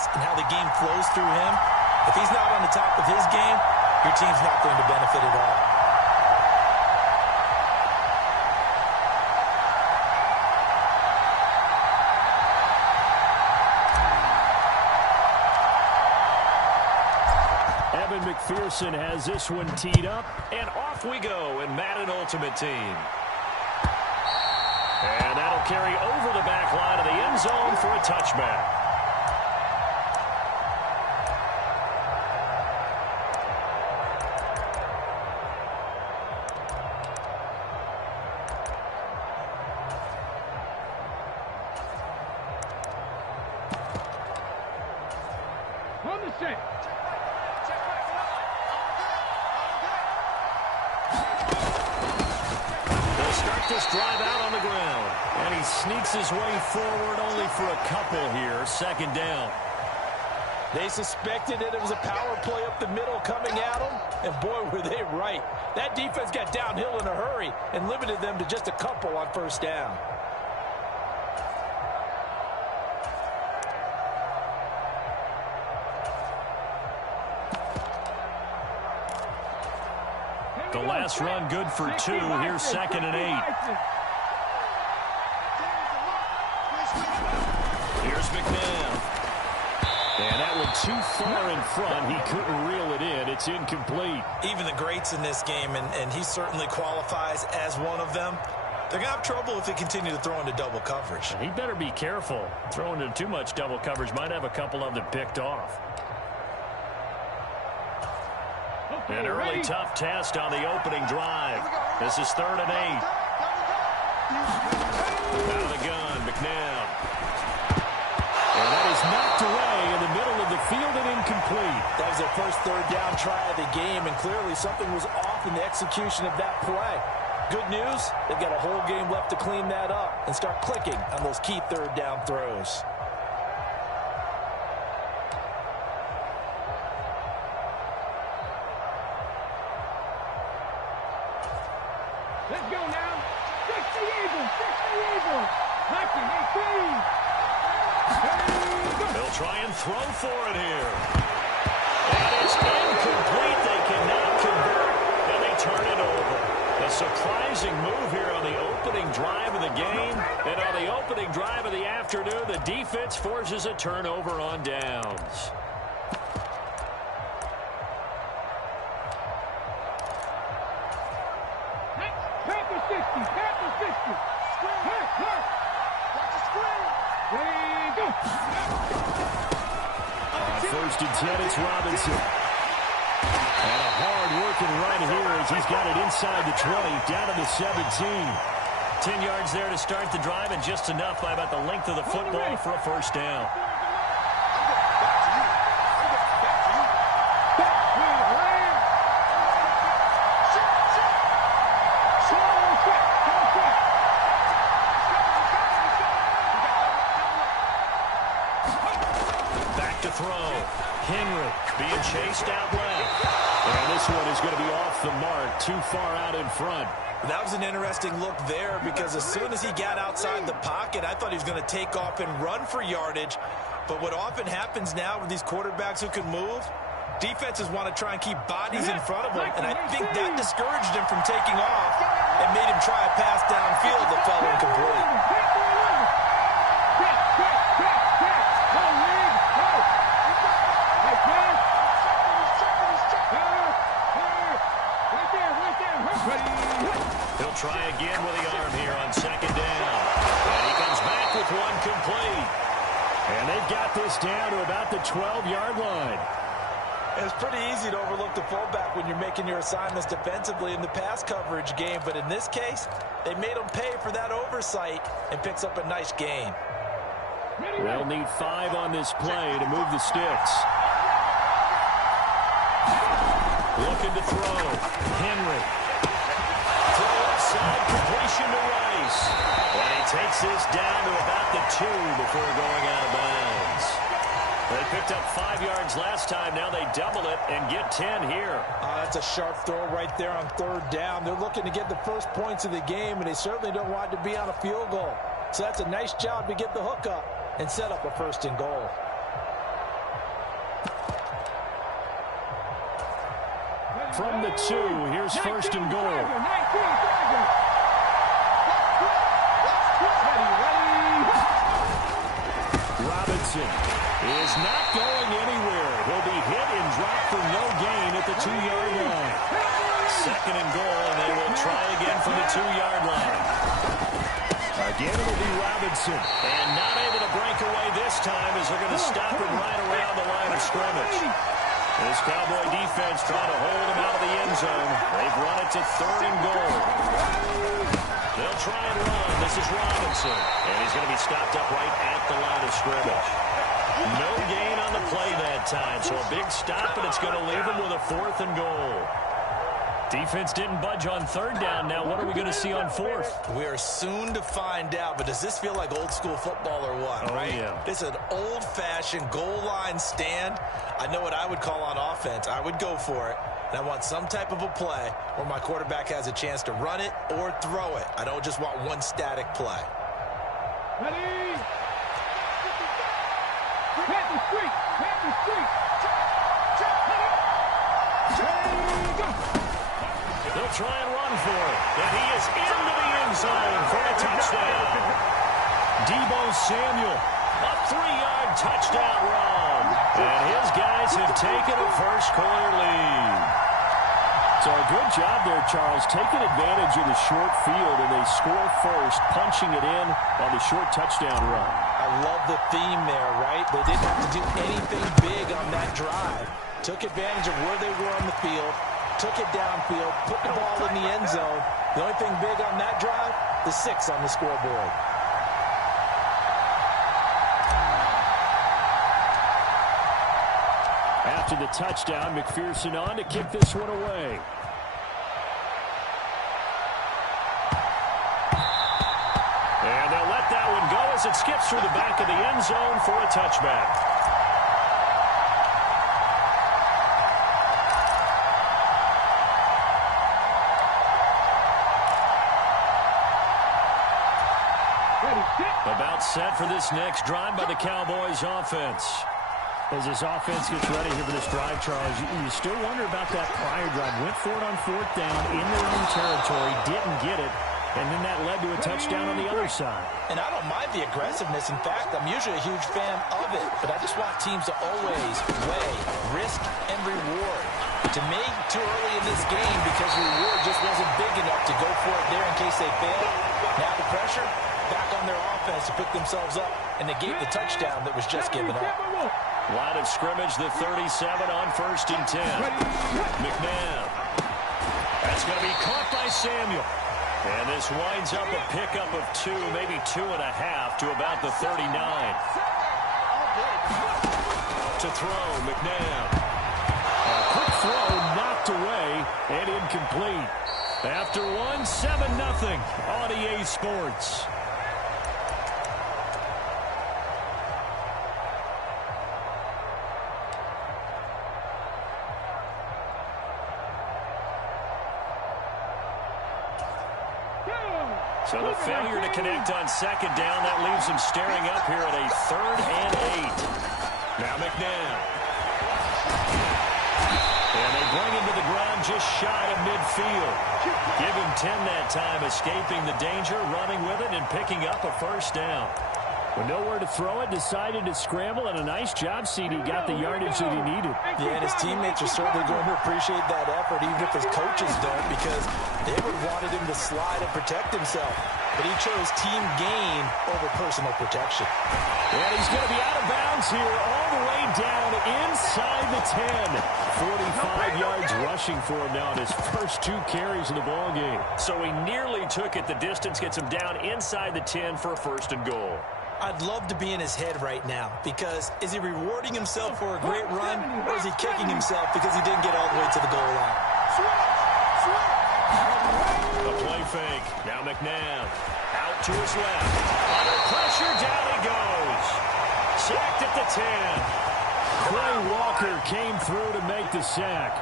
success and how the game flows through him, if he's not on the top of his game, your team's not going to benefit at all. Evan McPherson has this one teed up, and off we go in Madden Ultimate Team. And that'll carry over the back line of the end zone for a touchback. On the set. They'll start this drive out on the ground. And he sneaks his way forward only for a couple here. Second down. They suspected that it was a power play up the middle coming at them, and boy, were they right. That defense got downhill in a hurry and limited them to just a couple on first down. The last run good for 2. Here's 2nd and 8. Here's McNabb. And that one too far in front. He couldn't reel it in. It's incomplete. Even the greats in this game, and he certainly qualifies as one of them, they're going to have trouble if they continue to throw into double coverage. He better be careful. Throwing into too much double coverage might have a couple of them picked off. An early tough test on the opening drive. This is 3rd and 8. Out of the gun, McNabb. And that is knocked away in the middle of the field and incomplete. That was their first 3rd down try of the game, and clearly something was off in the execution of that play. Good news, they've got a whole game left to clean that up and start clicking on those key 3rd down throws. Let's go now. 60 Eagles. 60 Eagles. Hockey, 18. They'll try and throw for it here. And it's incomplete. They cannot convert, and they turn it over. A surprising move here on the opening drive of the game. And on the opening drive of the afternoon, the defense forces a turnover on downs. Panther 60. Panther 60. Hurt. Watch the screen. There you go. On 1st and 10, it's Robinson. And a hard-working run here as he's got it inside the 20, down to the 17. 10 yards there to start the drive, and just enough by about the length of the football for a first down. Back to throw. Henry being chased out left. And this one is going to be off the mark, too far out in front. That was an interesting look there because as soon as he got outside the pocket, I thought he was going to take off and run for yardage. But what often happens now with these quarterbacks who can move, defenses want to try and keep bodies in front of them, and I think that discouraged him from taking off and made him try a pass downfield that fell incomplete. He'll try again with the arm here on 2nd down. And he comes back with one complete. And they've got this down to about the 12-yard line. It's pretty easy to overlook the fullback when you're making your assignments defensively in the pass coverage game. But in this case, they made him pay for that oversight and picks up a nice gain. They'll need 5 on this play to move the sticks. Looking to throw. Henry. Offside, completion to Rice. And he takes this down to about the 2 before going out of bounds. They picked up 5 yards last time. Now they double it and get 10 here. That's a sharp throw right there on 3rd down. They're looking to get the first points of the game, and they certainly don't want to be on a field goal. So that's a nice job to get the hook up and set up a 1st and goal. from the 2. Here's first and goal. Robinson is not going anywhere. He'll be hit and dropped for no gain at the 2-yard line. Second and goal, and they will try again from the 2-yard line. Again, it'll be Robinson. And not able to break away this time as they're going to stop him right around the line of scrimmage. This Cowboy defense trying to hold him out of the end zone. They've run it to third and goal. They'll try and run. This is Robinson. And he's going to be stopped up right at the line of scrimmage. No gain on the play that time. So a big stop, and it's going to leave him with a fourth and goal. Defense didn't budge on third down. Now what are we going to see on fourth? We are soon to find out, but does this feel like old school football or what, right? Yeah. This is an old-fashioned goal line stand. I know what I would call on offense. I would go for it, and I want some type of a play where my quarterback has a chance to run it or throw it. I don't just want one static play. Ready? Panther Street! Panther Street! They'll try and run for it. And he is into the end zone for a touchdown. Deebo Samuel, a 3-yard touchdown run. And his guys have taken a first-quarter lead. So a good job there, Charles, taking advantage of the short field, and they score first, punching it in on the short touchdown run. I love the theme there, right? They didn't have to do anything big on that drive. Took advantage of where they were on the field. Took it downfield, put the ball in the end zone. The only thing big on that drive, the 6 on the scoreboard. After the touchdown, McPherson on to kick this one away. And they'll let that one go as it skips through the back of the end zone for a touchback. About set for this next drive by the Cowboys offense. As this offense gets ready here for this drive, Charles, you still wonder about that prior drive. Went for it on fourth down in their own territory, didn't get it, and then that led to a touchdown on the other side. And I don't mind the aggressiveness. In fact, I'm usually a huge fan of it, but I just want teams to always weigh risk and reward. To me, too early in this game because reward just wasn't big enough to go for it there in case they fail. Now the pressure back on their offense to pick themselves up and negate the touchdown that was just given up. Line of scrimmage, the 37 on first and 10. McNabb. That's going to be caught by Samuel. And this winds up a pickup of 2, maybe 2.5 to about the 39. To throw, McNabb. A quick throw knocked away and incomplete. After one, 7-0 on EA Sports. So the failure to connect on second down, that leaves him staring up here at a 3rd and 8. Now McNabb. And they bring him to the ground just shy of midfield. Give him 10 that time, escaping the danger, running with it, and picking up a first down. With nowhere to throw it, decided to scramble, and a nice job, CD. Got the yardage that he needed. Yeah, and his teammates are certainly going to appreciate that effort, even if his coaches don't, because they would have wanted him to slide and protect himself. But he chose team gain over personal protection. And he's going to be out of bounds here all the way down inside the 10. 45 yards rushing for him now in his first 2 carries of the ballgame. So he nearly took it the distance, gets him down inside the 10 for a first and goal. I'd love to be in his head right now, because is he rewarding himself for a great run, or is he kicking himself because he didn't get all the way to the goal line? A play fake. Now McNabb. Out to his left. Under pressure, down he goes. Sacked at the 10. Quay Walker came through to make the sack.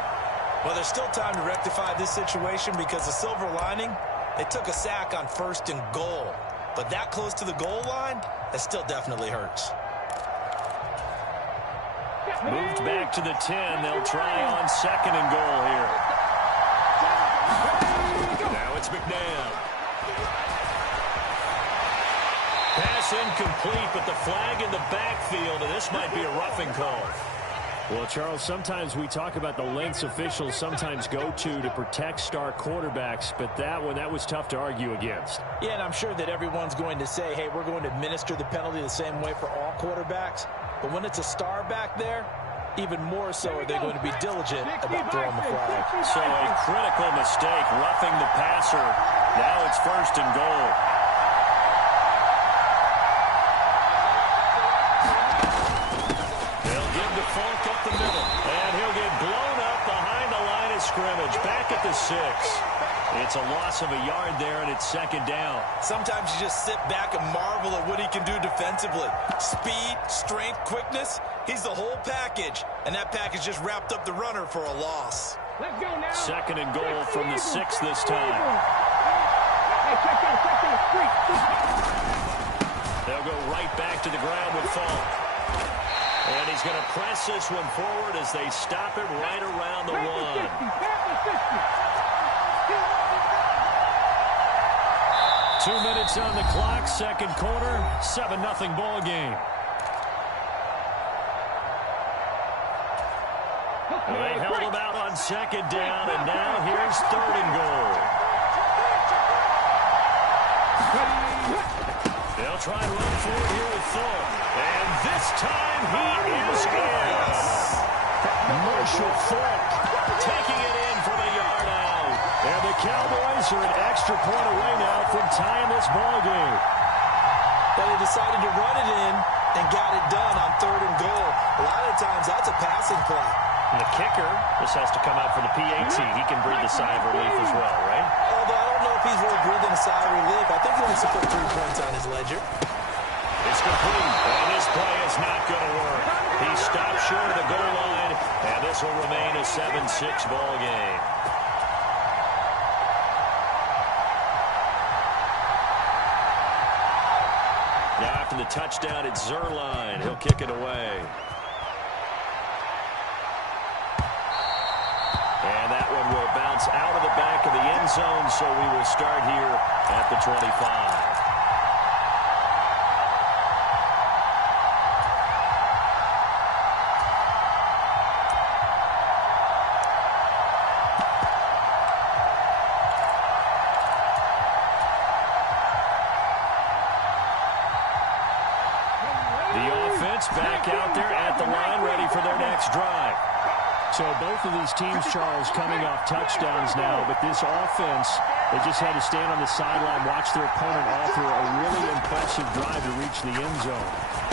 Well, there's still time to rectify this situation, because the silver lining, they took a sack on 1st and goal. But that close to the goal line, that still definitely hurts. Moved back to the 10. They'll try on 2nd and goal here. it's McNabb. Pass incomplete, but the flag in the backfield, and this might be a roughing call. Well, Charles, sometimes we talk about the lengths officials sometimes go to protect star quarterbacks, but that was tough to argue against. Yeah, and I'm sure that everyone's going to say, hey, we're going to administer the penalty the same way for all quarterbacks. But when it's a star back there, even more so are they going to be diligent about throwing the flag. So a critical mistake, roughing the passer. Now it's 1st and goal. Funk up the middle, and he'll get blown up behind the line of scrimmage. Back at the 6. It's a loss of a yard there, and it's 2nd down. Sometimes you just sit back and marvel at what he can do defensively. Speed, strength, quickness, he's the whole package. And that package just wrapped up the runner for a loss. Let's go now. 2nd and goal from the 6 this time. Hey, check that street. They'll go right back to the ground with Funk. And he's going to press this one forward as they stop him right around the 1. 2 minutes on the clock, 2nd quarter, 7-0 ball game. They held him out on 2nd down, and now here's 3rd and goal. They'll try and run forward here with Funk. And this time he is in. Marshall Faulk taking it in from a yard out. And the Cowboys are an extra point away now from tying this ball game. But they decided to run it in and got it done on 3rd and goal. A lot of times that's a passing play. And the kicker, this has to come out for the PAT. He can breathe a sigh of relief as well, right? Although I don't know if he's really breathing a sigh of relief. I think he wants to put 3 points on his ledger. It's complete, and this play is not going to work. He stopped short of the goal line, and this will remain a 7-6 ball game. Now after the touchdown, it's Zuerlein. He'll kick it away. And that one will bounce out of the back of the end zone, so we will start here at the 25. Back out there at the line, ready for their next drive. So both of these teams, Charles, coming off touchdowns now, but this offense, they just had to stand on the sideline, watch their opponent offer a really impressive drive to reach the end zone.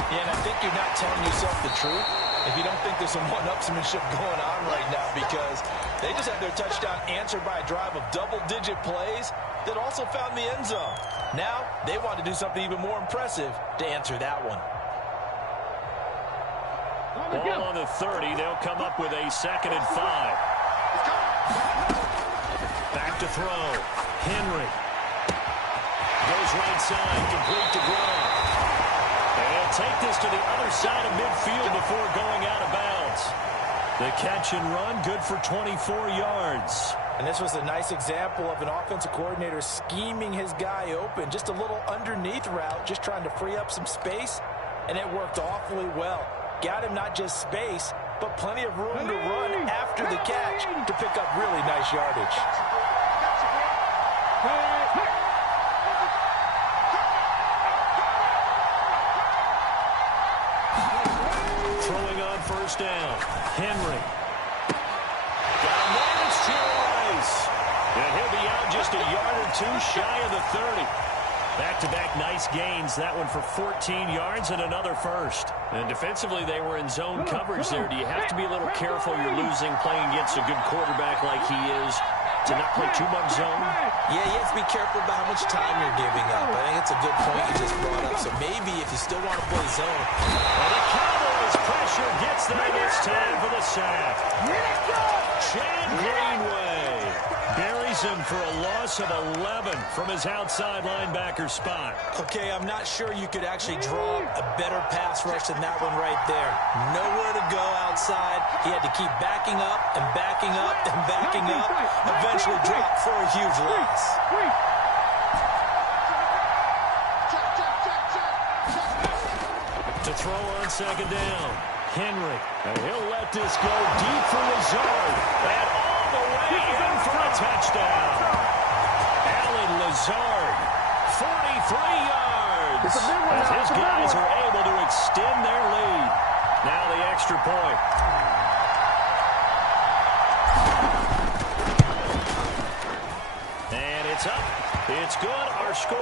Yeah, and I think you're not telling yourself the truth if you don't think there's some one-upsmanship going on right now, because they just had their touchdown answered by a drive of double-digit plays that also found the end zone. Now, they want to do something even more impressive to answer that one. Ball on the 30. They'll come up with a 2nd and 5. Back to throw. Henry. Goes right side. Complete to Gronk. And he'll take this to the other side of midfield before going out of bounds. The catch and run, good for 24 yards. And this was a nice example of an offensive coordinator scheming his guy open. Just a little underneath route, just trying to free up some space. And it worked awfully well. Got him not just space, but plenty of room to run after the catch to pick up really nice yardage. Throwing on 1st down. Henry. Got a managed to Rice. And he'll be out just a yard or 2 shy of the 30. Back-to-back nice gains. That one for 14 yards and another first. And defensively, they were in zone coverage there. Do you have to be a little careful? You're losing playing against a good quarterback like he is to not play too much zone? Yeah, you have to be careful about how much time you're giving up. I think it's a good point you just brought up. So maybe if you still want to play zone. And the Cowboys pressure gets there this time for the sack. Chad Greenway buries him for a loss of 11 from his outside linebacker spot. Okay, I'm not sure you could actually draw a better pass rush than that one right there. Nowhere to go outside. He had to keep backing up and backing up and backing up, eventually dropped for a huge loss. To throw on second down, Henry. And he'll let this go deep for Lazard. And all the way in for a touchdown. Allen Lazard, 43 yards. As his guys are able to extend their lead. Now the extra point. And it's up. It's good. Our score,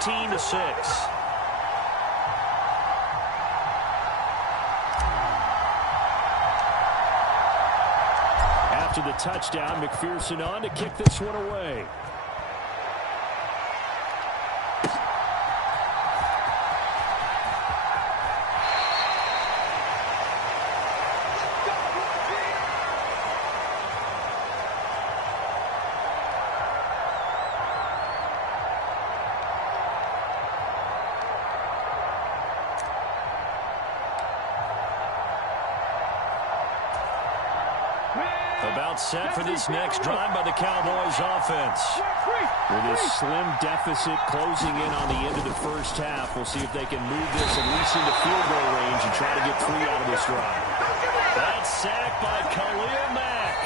14-6. After the touchdown, McPherson on to kick this one away. About set for this next drive by the Cowboys offense. With this slim deficit closing in on the end of the first half, we'll see if they can move this at least into field goal range and try to get 3 out of this drive. That's sacked by Khalil Mack.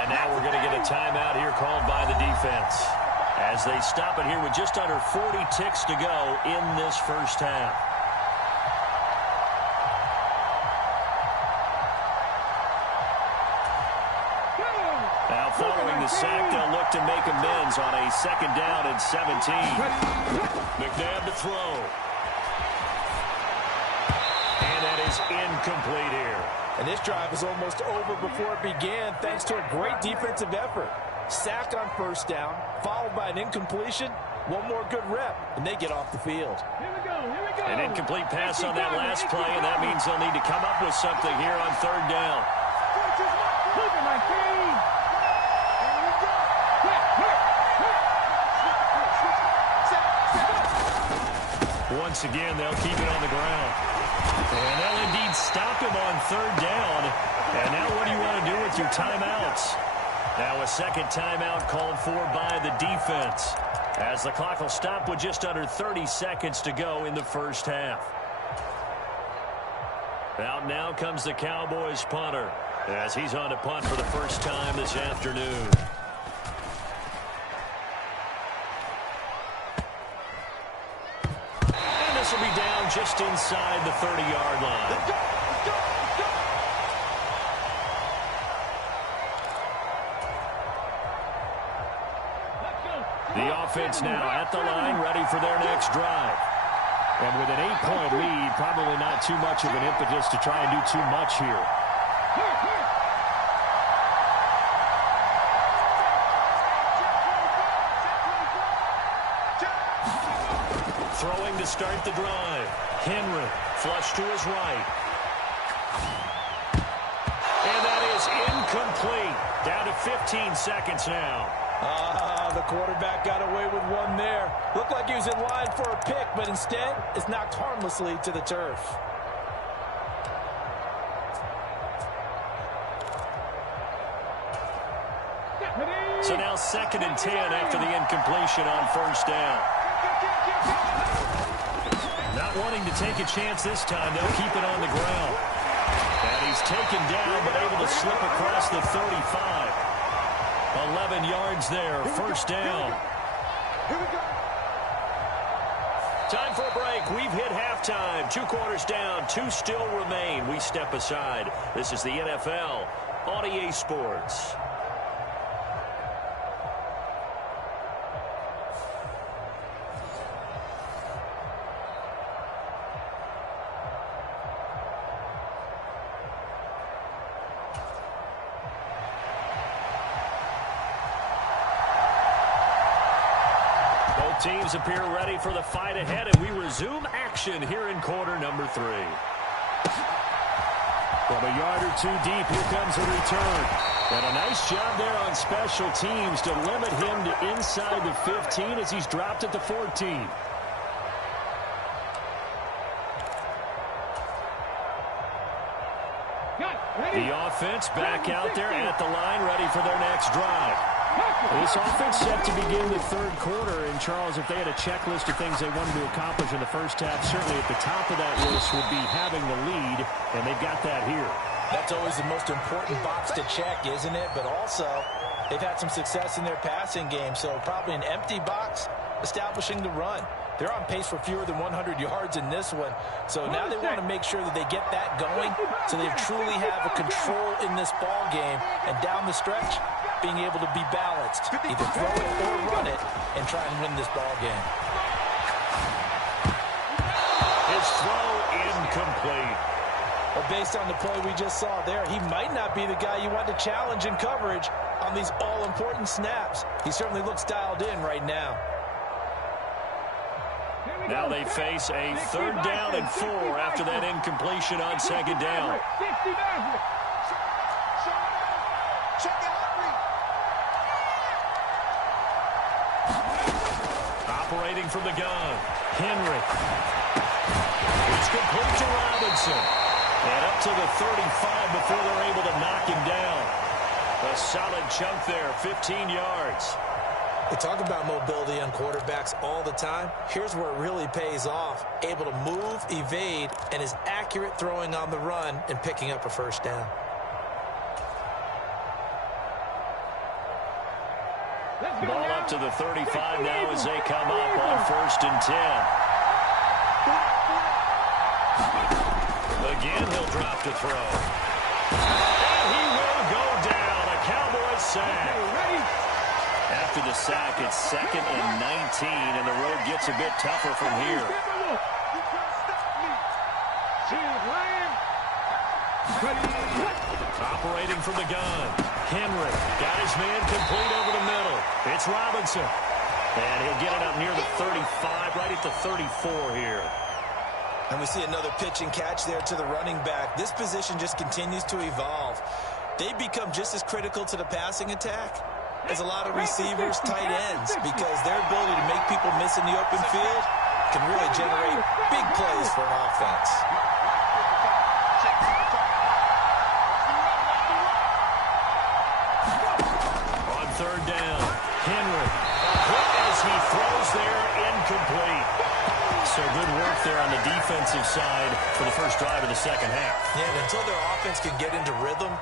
And now we're going to get a timeout here called by the defense. As they stop it here with just under 40 ticks to go in this first half. Following the sack, they'll look to make amends on a second down and 17. McNabb to throw. And that is incomplete here. And this drive is almost over before it began thanks to a great defensive effort. Sack on first down, followed by an incompletion. One more good rep, and they get off the field. Here we go. An incomplete pass on that last play, and that means they'll need to come up with something here on third down. Look at my team. Once again, they'll keep it on the ground. And they'll indeed stop him on third down. And now what do you want to do with your timeouts? Now a second timeout called for by the defense, as the clock will stop with just under 30 seconds to go in the first half. Out now comes the Cowboys punter, as he's on to punt for the first time this afternoon. This will be down just inside the 30-yard line. The offense now at the line, ready for their next drive. And with an 8-point lead, probably not too much of an impetus to try and do too much here. Throwing to start the drive. Henry, flush to his right. And that is incomplete. Down to 15 seconds now. The quarterback got away with one there. Looked like he was in line for a pick, but instead, it's knocked harmlessly to the turf. So now 2nd and 10 after the incompletion on first down. Not wanting to take a chance this time, they'll keep it on the ground. And he's taken down, but able to slip across the 35. 11 yards there, first down. Time for a break. We've hit halftime. 2 quarters down, 2 still remain. We step aside. This is the NFL on EA Sports. Teams appear ready for the fight ahead, and we resume action here in quarter number 3. From a yard or 2 deep, here comes a return. And a nice job there on special teams to limit him to inside the 15 as he's dropped at the 14. The offense back out there at the line, ready for their next drive. This offense set to begin the third quarter. And, Charles, if they had a checklist of things they wanted to accomplish in the first half, certainly at the top of that list would be having the lead, and they've got that here. That's always the most important box to check, isn't it? But also, they've had some success in their passing game, so probably an empty box establishing the run. They're on pace for fewer than 100 yards in this one. So now they want to make sure that they get that going so they truly have a control in this ball game. And down the stretch, being able to be balanced. Either throw it or run it and try and win this ball game. His throw incomplete. But based on the play we just saw there, he might not be the guy you want to challenge in coverage on these all-important snaps. He certainly looks dialed in right now. Now they face a 3rd down and 4 after that incompletion on 2nd down. Operating from the gun, Henry. It's complete to Robinson. And up to the 35 before they're able to knock him down. A solid chunk there, 15 yards. We talk about mobility on quarterbacks all the time. Here's where it really pays off. Able to move, evade, and is accurate throwing on the run and picking up a first down. Ball up to the 35 now as they come up on 1st and 10. Again, he'll drop to throw. And he will go down. A Cowboys sack. After the sack, it's 2nd and 19, and the road gets a bit tougher from here. Operating from the gun, Henry got his man complete over the middle. It's Robinson, and he'll get it up near the 35, right at the 34 here. And we see another pitch and catch there to the running back. This position just continues to evolve. They become just as critical to the passing attack as a lot of receivers, tight ends, because their ability to make people miss in the open field can really generate big plays for an offense. On 3rd down, Henry. Quick as he throws there, incomplete. So good work there on the defensive side for the first drive of the 2nd half. Yeah, and until their offense can get into rhythm,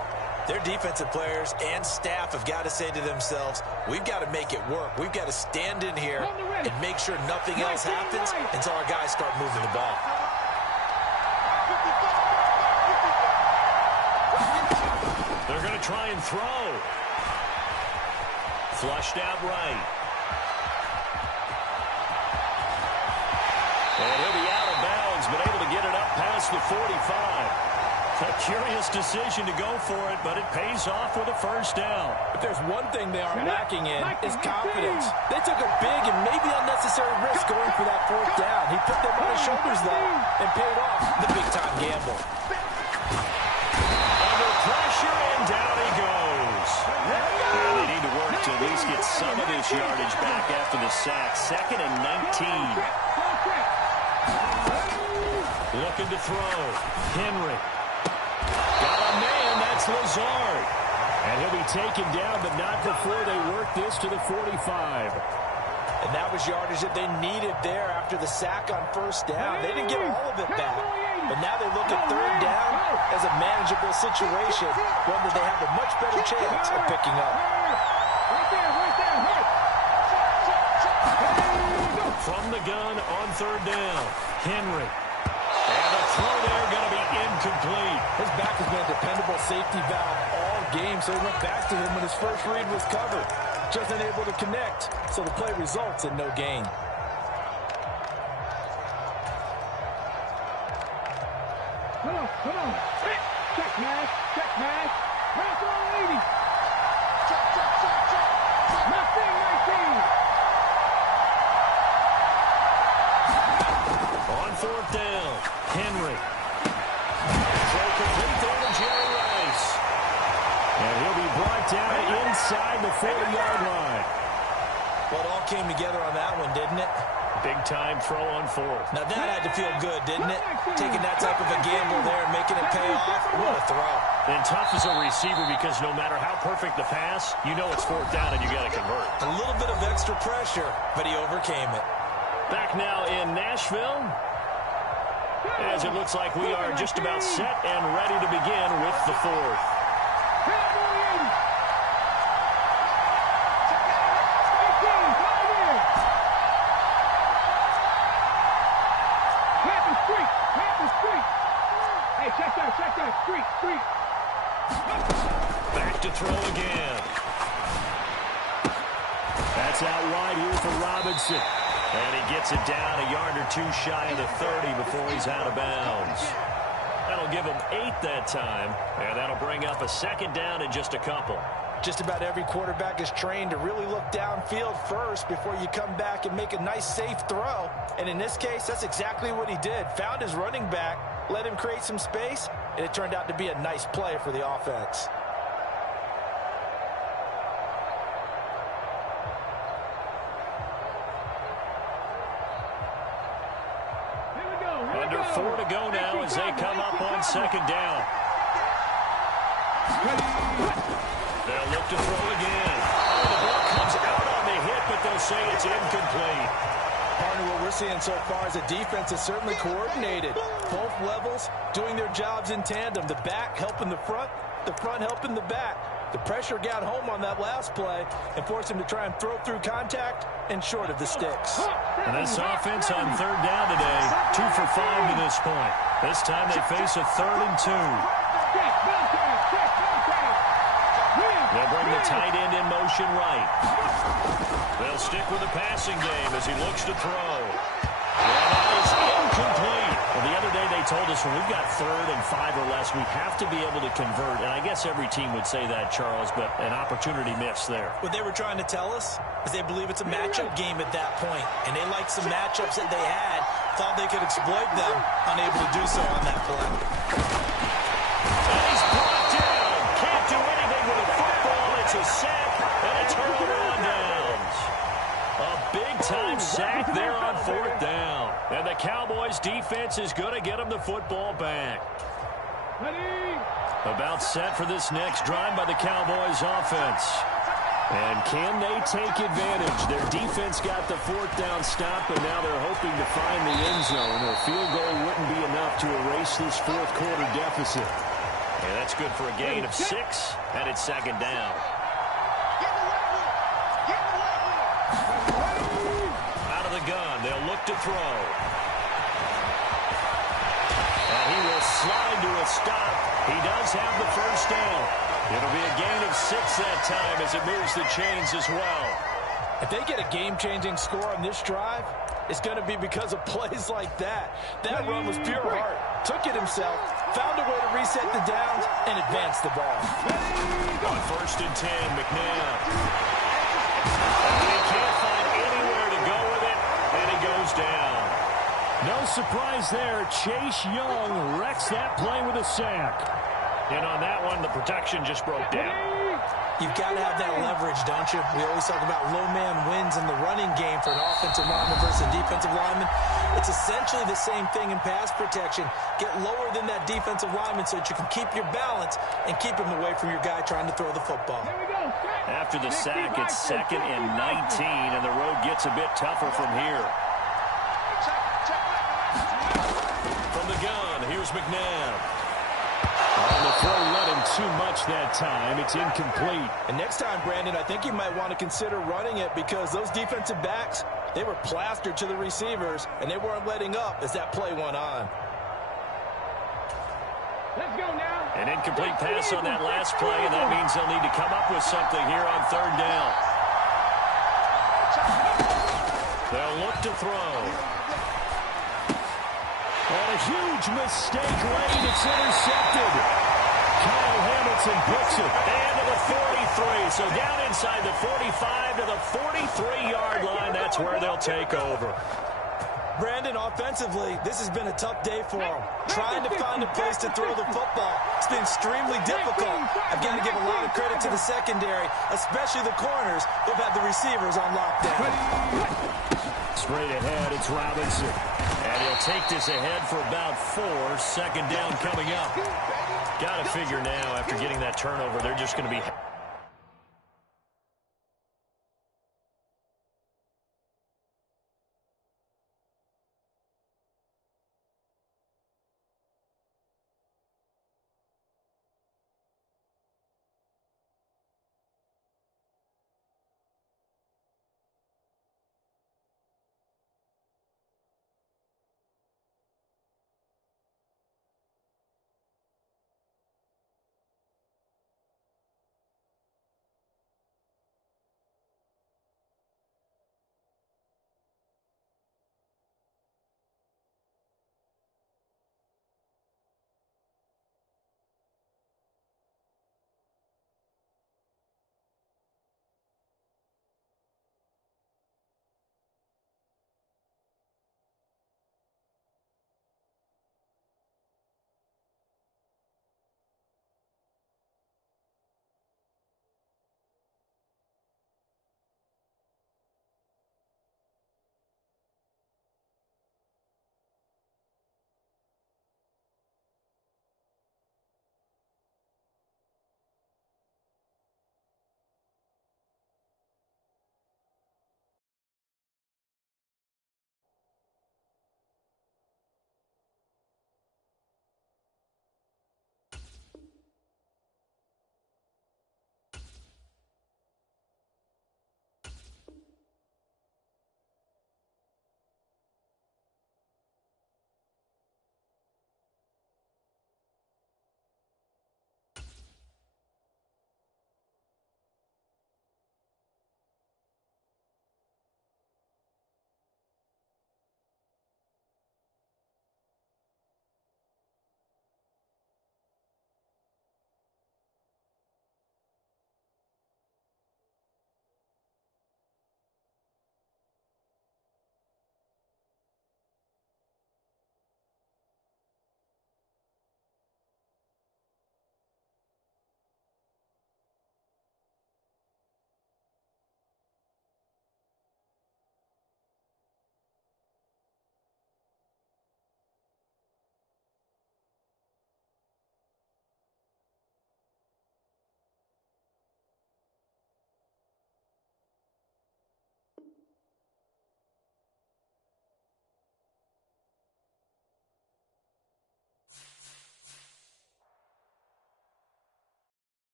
their defensive players and staff have got to say to themselves, we've got to make it work. We've got to stand in here and make sure nothing else happens until our guys start moving the ball. They're going to try and throw. Flushed out right. And he'll be out of bounds, but able to get it up past the 45. A curious decision to go for it, but it pays off with a first down. If there's one thing they are lacking in, is confidence. They took a big and maybe unnecessary risk going for that 4th down. He put them on his shoulders, though, and paid off the big-time gamble. Under pressure, and down he goes. And they need to work to at least get some of this yardage back after the sack. 2nd and 19. Looking to throw. Henry. Got a man, that's Lazard. And he'll be taken down, but not before they work this to the 45. And that was yardage that they needed there after the sack on 1st down. They didn't get all of it back, but now they look at 3rd down as a manageable situation, one that they have a much better chance of picking up. From the gun on 3rd down, Henry. And the throw there going to be incomplete. His back has been a dependable safety valve all game, so he went back to him when his first read was covered. Just unable to connect, so the play results in no gain. Come on. Check, man. Pass on 80. Check. My thing, 19. On 4th down, Henry. Throw complete there to Jerry Rice. And he'll be brought down inside the 40-yard line. Well, it all came together on that one, didn't it? Big-time throw on 4th. Now, that had to feel good, didn't it? Taking that type of a gamble there and making it pay off. What a throw. And tough as a receiver because no matter how perfect the pass, you know it's fourth down and you got to convert. A little bit of extra pressure, but he overcame it. Back now in Nashville, as it looks like we are just about set and ready to begin with the fourth. Check that, street. Back to throw again. That's out wide here for Robinson. And he gets it down a yard or two shy of the 30 before he's out of bounds. That'll give him 8 that time, and that'll bring up a second down in just a couple. Just about every quarterback is trained to really look downfield first before you come back and make a nice, safe throw. And in this case, that's exactly what he did. Found his running back, let him create some space, and it turned out to be a nice play for the offense. Under 4 to go now as they come up on second down. They'll look to throw again. Oh, the ball comes out on the hit, but they'll say it's incomplete. Partner, what we're seeing so far is the defense is certainly coordinated. Both levels doing their jobs in tandem. The back helping the front helping the back. The pressure got home on that last play and forced him to try and throw through contact and short of the sticks. And this offense on third down today, 2 for 5 to this point. This time they face a 3rd and 2. They'll bring the tight end in motion right. They'll stick with the passing game as he looks to throw. And that is incomplete. Well, the other day they told us when we've got 3rd and 5 or less, we have to be able to convert. And I guess every team would say that, Charles, but an opportunity missed there. What they were trying to tell us is they believe it's a matchup game at that point. And they liked some matchups that they had, thought they could exploit them, unable to do so on that play. And he's brought down. Can't do anything with a football. It's a sack and a turnover on downs. A big-time sack there on 4th down. And the Cowboys' defense is going to get them the football back. About set for this next drive by the Cowboys' offense. And can they take advantage? Their defense got the 4th down stop, and now they're hoping to find the end zone. A field goal wouldn't be enough to erase this 4th quarter deficit. And that's good for a gain of 6, and it's second down. Out of the gun, they'll look to throw. And he will slide to a stop. He does have the first down. It'll be a gain of 6 that time as it moves the chains as well. If they get a game-changing score on this drive, it's going to be because of plays like that. That run was pure heart. Took it himself, found a way to reset the downs, and advance the ball. On 1st and 10, McNabb. And he can't find anywhere to go with it, and he goes down. No surprise there. Chase Young wrecks that play with a sack. And on that one, the protection just broke down. You've got to have that leverage, don't you? We always talk about low man wins in the running game for an offensive lineman versus a defensive lineman. It's essentially the same thing in pass protection. Get lower than that defensive lineman so that you can keep your balance and keep him away from your guy trying to throw the football. After the sack, it's 2nd and 19, and the road gets a bit tougher from here. From the gun, here's McNabb. On the throw, let him too much that time. It's incomplete. And next time, Brandon, I think you might want to consider running it because those defensive backs, they were plastered to the receivers, and they weren't letting up as that play went on. Let's go now. An incomplete pass on that last play, and that means they'll need to come up with something here on 3rd down. They'll look to throw. And a huge mistake late. It's intercepted. Kyle Hamilton picks it. And to the 43. So down inside the 45 to the 43-yard line. That's where they'll take over. Brandon, offensively, this has been a tough day for him. Trying to find a place to throw the football. It's been extremely difficult. I've got to give a lot of credit to the secondary, especially the corners who've had the receivers on lockdown. Straight ahead, it's Robinson. And he'll take this ahead for about 4. Second down coming up. Got to figure now, after getting that turnover, they're just going to be